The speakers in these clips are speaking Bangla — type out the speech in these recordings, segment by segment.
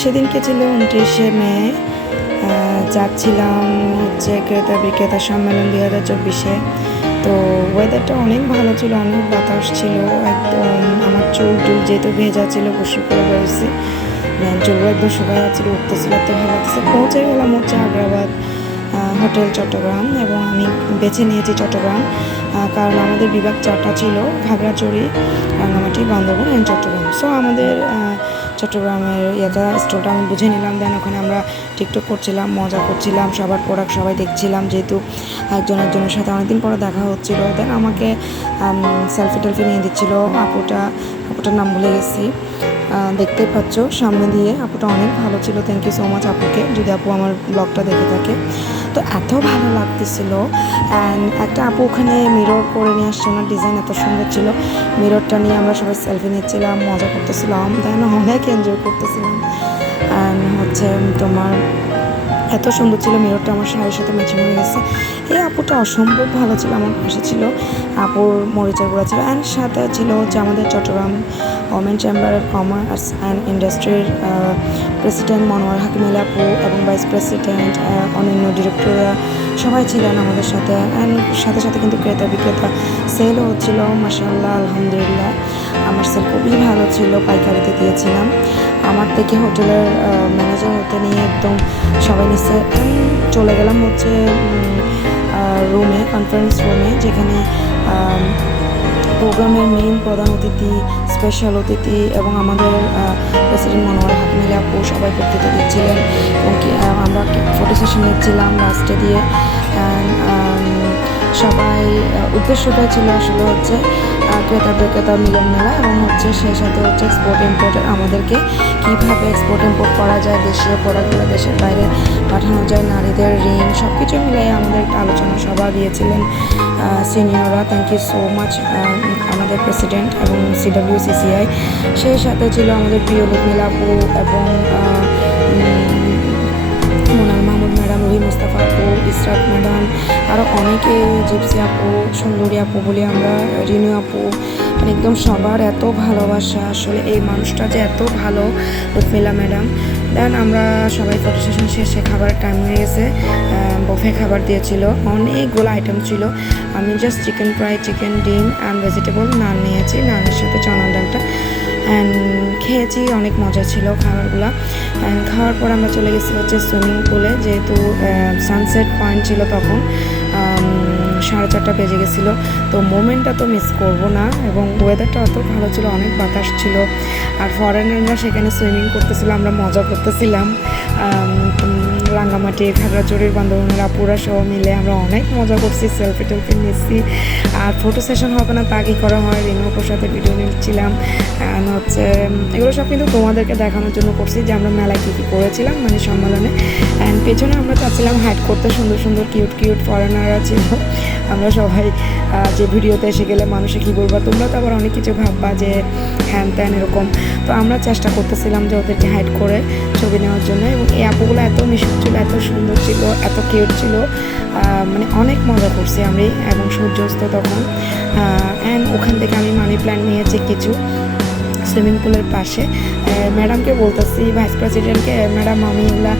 সেদিনকে ছিল 29শে মে। যাচ্ছিলাম হচ্ছে ক্রেতা বিক্রেতা সম্মেলন 2024-এ। তো ওয়েদারটা অনেক ভালো ছিল, অনেক বাতাস ছিল, একদম আমার চুল টুল যেহেতু ভেজা ছিল গোসল করে বেরোছি, চুলগুলো একদম শুকায় যাচ্ছিল, উঠতেছিল, এত ভালো লাগতেছে। পৌঁছে গেলাম হচ্ছে আগ্রাবাদ হোটেল চট্টগ্রাম, এবং আমি বেছে নিয়েছি চট্টগ্রাম কারণ আমাদের বিভাগ 4টা ছিল: খাগড়াছড়ি, রাঙামাটি, বান্দরবান অ্যান্ড চট্টগ্রাম। সো আমাদের চট্টগ্রামের স্টোরটা আমি বুঝে নিলাম। দেন ওখানে আমরা টিকটক করছিলাম, মজা করছিলাম, সবার প্রোডাক্ট সবাই দেখছিলাম, যেহেতু একজনের সাথে অনেকদিন পরে দেখা হচ্ছিল। দেন আমাকে সেলফি টেলফি নিয়ে দিচ্ছিলো আপুটার নাম ভুলে গেছি, দেখতেই পাচ্ছ সামনে দিয়ে। আপুটা অনেক ভালো ছিল, থ্যাংক ইউ সো মাচ আপুকে, যদি আপু আমার ব্লগটা দেখে থাকে। তো এত ভালো লাগতেছিল। অ্যান্ড একটা আপু ওখানে মিরর করে নিয়ে আসছে, ওনার ডিজাইন এত সুন্দর ছিল। মিররটা নিয়ে আমরা সবাই সেলফি নিচ্ছিলাম, মজা করতেছিলাম, দেন অনেক এনজয় করতেছিলাম। অ্যান্ড হচ্ছে তোমার এত সুন্দর ছিল মিররটা, আমার শাড়ির সাথে ম্যাচিং হয়ে গেছে। এই আপুটা অসম্ভব ভালো ছিল, আমার পাশে ছিল, আপুর মরিচার গুঁড়া ছিল। অ্যান্ড সাথে ছিল হচ্ছে আমাদের Chattogram women chamber of commerce and ইন্ডাস্ট্রির প্রেসিডেন্ট মনোয়ার হাকিমিল আপু এবং ভাইস প্রেসিডেন্ট অন্যান্য ডিরেক্টররা সবাই ছিলেন আমাদের সাথে। অ্যান্ড সাথে সাথে কিন্তু ক্রেতা বিক্রেতা সেলও হচ্ছিল, মাশাআল্লাহ, আলহামদুলিল্লাহ। আমার সেল খুবই ভালো ছিল, পাইকারিতে দিয়েছিলাম। আমার থেকে হোটেলের ম্যানেজার হতে নিয়ে একদম সবাই নিচে চলে গেলাম হচ্ছে রুমে, কনফারেন্স রুমে, যেখানে প্রোগ্রামের মেইন প্রধান অতিথি, স্পেশাল অতিথি এবং আমাদের প্রেসিডেন্ট মনোয়ার হাকিমিল আপু সবাই বক্তৃতা দিচ্ছিলেন, এবং আমরা ফটো সেশন নিচ্ছিলাম লাস্টে দিয়ে। সবাই উদ্দেশ্যটা ছিল আসলে হচ্ছে ক্রেতা বিক্রেতা মিলন মেলা, এবং হচ্ছে সেই সাথে হচ্ছে এক্সপোর্ট ইম্পোর্টের আমাদেরকে কীভাবে এক্সপোর্ট ইম্পোর্ট করা যায়, দেশীয় প্রোডাক্টগুলো দেশের বাইরে পাঠানো যায়, নারীদের ঋণ, সব কিছু মিলাই আমাদের একটা আলোচনা সভা দিয়েছিলেন সিনিয়ররা, থ্যাংক ইউ সো মাচ আমাদের প্রেসিডেন্ট এবং CWCCI। সেই সাথে ছিল আমাদের প্রিয় লুকমিলা আপু এবং মোনাল মাহমুদ ম্যাডাম, রুহি মুস্তাফা আপু, ইসরাত ম্যাডাম, আরও অনেকে, জিপসি আপু, সুন্দরী আপু বলি আমরা, রিনু আপু, মানে একদম সবার এত ভালোবাসা। আসলে এই মানুষটা যে এত ভালো, লুৎমিলা ম্যাডাম। দেন আমরা সবাই ফটো সেশন শেষে খাবারের টাইম হয়ে গেছে, বফে খাবার দিয়েছিল, অনেকগুলো আইটেম ছিল। আমি জাস্ট চিকেন ফ্রাই, চিকেন ডিম অ্যান্ড ভেজিটেবল নান নিয়েছি, নানের সাথে চানার ডালটা, অ্যান্ড খেয়েছি, অনেক মজা ছিল খাবারগুলো। অ্যান্ড খাওয়ার পর আমরা চলে গেছি হচ্ছে সুইমিং পুলে, যেহেতু সানসেট পয়েন্ট ছিল তখন, 4:30 বেজে গেছিলো। তো মোমেন্টটা তো মিস করবো না, এবং ওয়েদারটা অত ভালো ছিল, অনেক বাতাস ছিল, আর ফরেনাররা সেখানে সুইমিং করতেছিল, আমরা মজা করতেছিলাম। রাঙ্গামাটি, খাগড়াছড়ির, বান্দরবানের আপুরা সহ মিলে আমরা অনেক মজা করছি, সেলফি টেলফি নিচ্ছি। আর ফটো সেশন হবে না তা কি করা হয়, রিনুপুর সাথে ভিডিও নিচ্ছিলাম। অ্যান্ড হচ্ছে এগুলো সব কিন্তু তোমাদেরকে দেখানোর জন্য করছি যে আমরা মেলায় কী কী করেছিলাম, মানে সম্মেলনে। অ্যান্ড পেছনে আমরা চাচ্ছিলাম হাইড করতে, সুন্দর সুন্দর কিউট ফরেনাররা ছিল। আমরা সবাই যে ভিডিওতে এসে গেলে মানুষে কী বলবো, তোমরা তো আবার অনেক কিছু ভাববা যে হ্যান ত্যান এরকম। তো আমরা চেষ্টা করতেছিলাম যে ওদেরকে হাইড করে ছবি নেওয়ার জন্য, এবং এই আপুগুলো এত মিশুক ছিল, এত সুন্দর ছিল, এত কিউট ছিল, মানে অনেক মজা করছি আমি। এবং সূর্যাস্ত তখন। অ্যান্ড ওখান থেকে আমি মানি প্ল্যান্ট নিয়েছি কিছু সুইমিং পুলের পাশে। ম্যাডামকে বলতেছি, ভাইস প্রেসিডেন্টকে, ম্যাডাম আমি এগুলা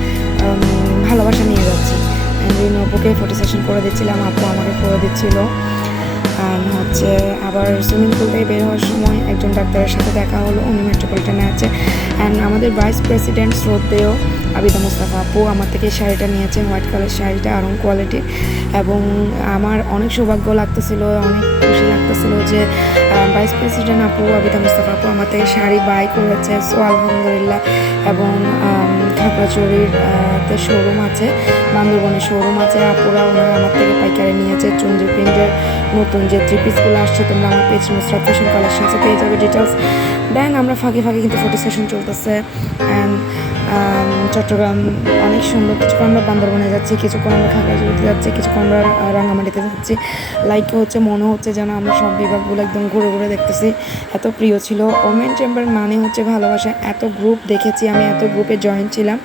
ভালোবাসা নিয়ে যাচ্ছি। রিনু আপুকে ফটো সেশন করে দিচ্ছিলাম, আপু আমাকে করে দিচ্ছিল। হচ্ছে আবার সুইমিং পুল থেকে বের হওয়ার সময় একজন ডাক্তারের সাথে দেখা হলো, উনি মেট্রোপলিটনে আছে। অ্যান্ড আমাদের ভাইস প্রেসিডেন্ট শ্রদ্ধেয় আবিদা মুস্তাফা আপু আমার থেকে শাড়িটা নিয়েছেন, হোয়াইট কালার শাড়িটা, আরং কোয়ালিটির। এবং আমার অনেক সৌভাগ্য লাগতেছিল, অনেক খুশি লাগতেছিল যে ভাইস প্রেসিডেন্ট আপু আবিদা মুস্তাফা আপু আমার থেকে শাড়ি বাই করেছে। সো আলহামদুলিল্লাহ। এবং খাগড়াছড়ির শোরুম আছে, বান্দরবনের শোরুম আছে, আপুরা ওনারা আমার থেকে পাইকারি নিয়েছে। চুন্দ্রি প্রিন্টের নতুন যে 3 পিসগুলো আসছে, তোমরা আমার পেজ নুসরাত ফ্যাশন কালেকশনসে পেয়ে যাবে ডিটেলস। দেন আমরা ফাঁকে কিন্তু ফটো সেশন চলতেছে। অ্যান্ড চট্টগ্রাম অনেক সুন্দর, কিছুক্ষণ আমরা বান্দরবনে যাচ্ছি, কিছুক্ষণ আমরা খাগড়াছড়িতে যাচ্ছি, কিছুক্ষণ আমরা রাঙামাটিতে যাচ্ছি। লাইক হচ্ছে মনে হচ্ছে যেন আমরা সব বিভাগগুলো একদম ঘুরে ঘুরে দেখতেছি, এত প্রিয় ছিল। ওমেন চেম্বার মানে হচ্ছে ভালোবাসা। এত গ্রুপ দেখেছি আমি, এত গ্রুপে জয়েন ছিলাম। গেছিলাম।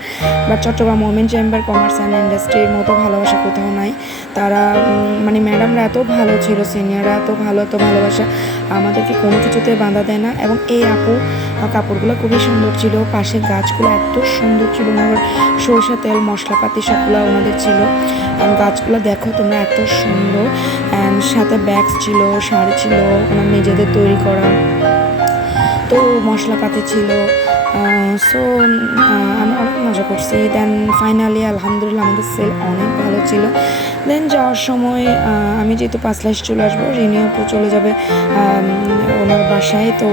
But Chattogram women chamber commerce and ইন্ডাস্ট্রির মতো ভালোবাসা কোথাও নাই। তারা মানে ম্যাডামরা এত ভালো ছিল, সিনিয়ররা এত ভালো, এত ভালোবাসা, আমাদেরকে কোনো কিছুতে বাধা দেয় না। এবং এই আপু কাপড়গুলো খুবই সুন্দর ছিল, পাশে গাছগুলো এত সুন্দর ছিল, ওনার সরষা তেল মশলাপাতি সবগুলো ওনাদের ছিল। গাছগুলো দেখো তোমরা এত সুন্দর, অ্যান্ড সাথে ব্যাগস ছিল, শাড়ি ছিল ওনার নিজেদের তৈরি করা, তো মশলাপাতি ছিল। সো আমি অনেক মজা করছি। দেন ফাইনালি আলহামদুলিল্লাহ আমাদের সেল অনেক ভালো ছিল। দেন যাওয়ার সময় আমি যেহেতু পাঁচলাইশ চলে আসবো, রিনি আপু চলে যাবে ওনার বাসায়, তো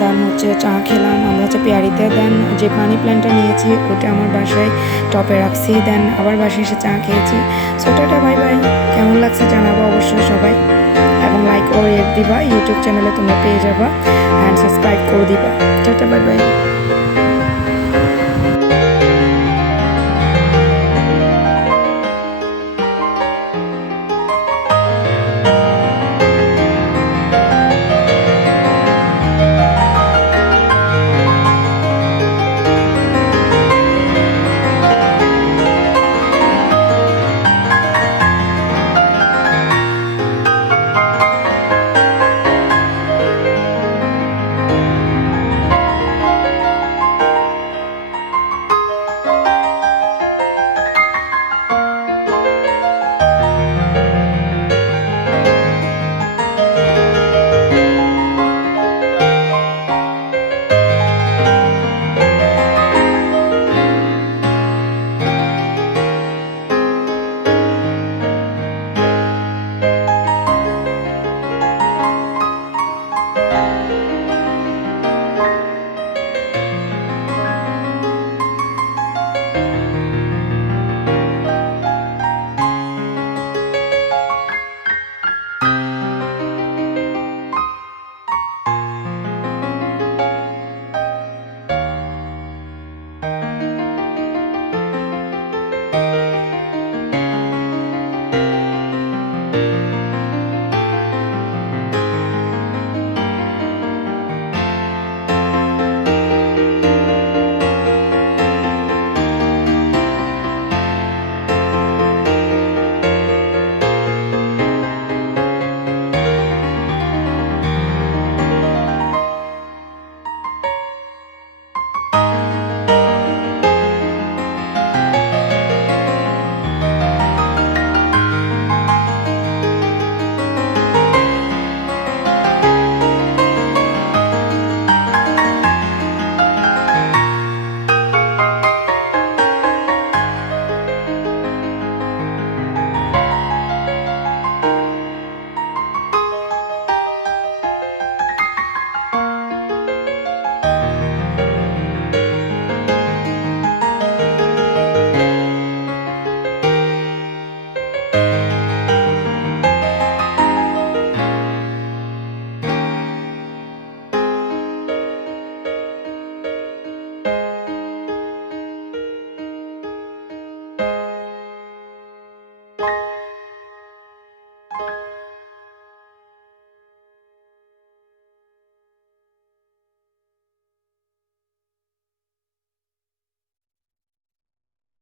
দেন হচ্ছে চা খেলাম আমরা হচ্ছে পেয়ারিতে। দেন যে মানি প্ল্যান্টটা নিয়েছি ওটা আমার বাসায় টপে রাখছি, দেন আবার বাসায় এসে চা খেয়েছি। সো টাটা বাই বাই, কেমন লাগছে জানাবো অবশ্যই সবাই, এবং লাইক ও রেট দিবা, ইউটিউব চ্যানেলে তোমরা পেয়ে যাবা, অ্যান্ড সাবস্ক্রাইব করে দিবা। Tata bye bye.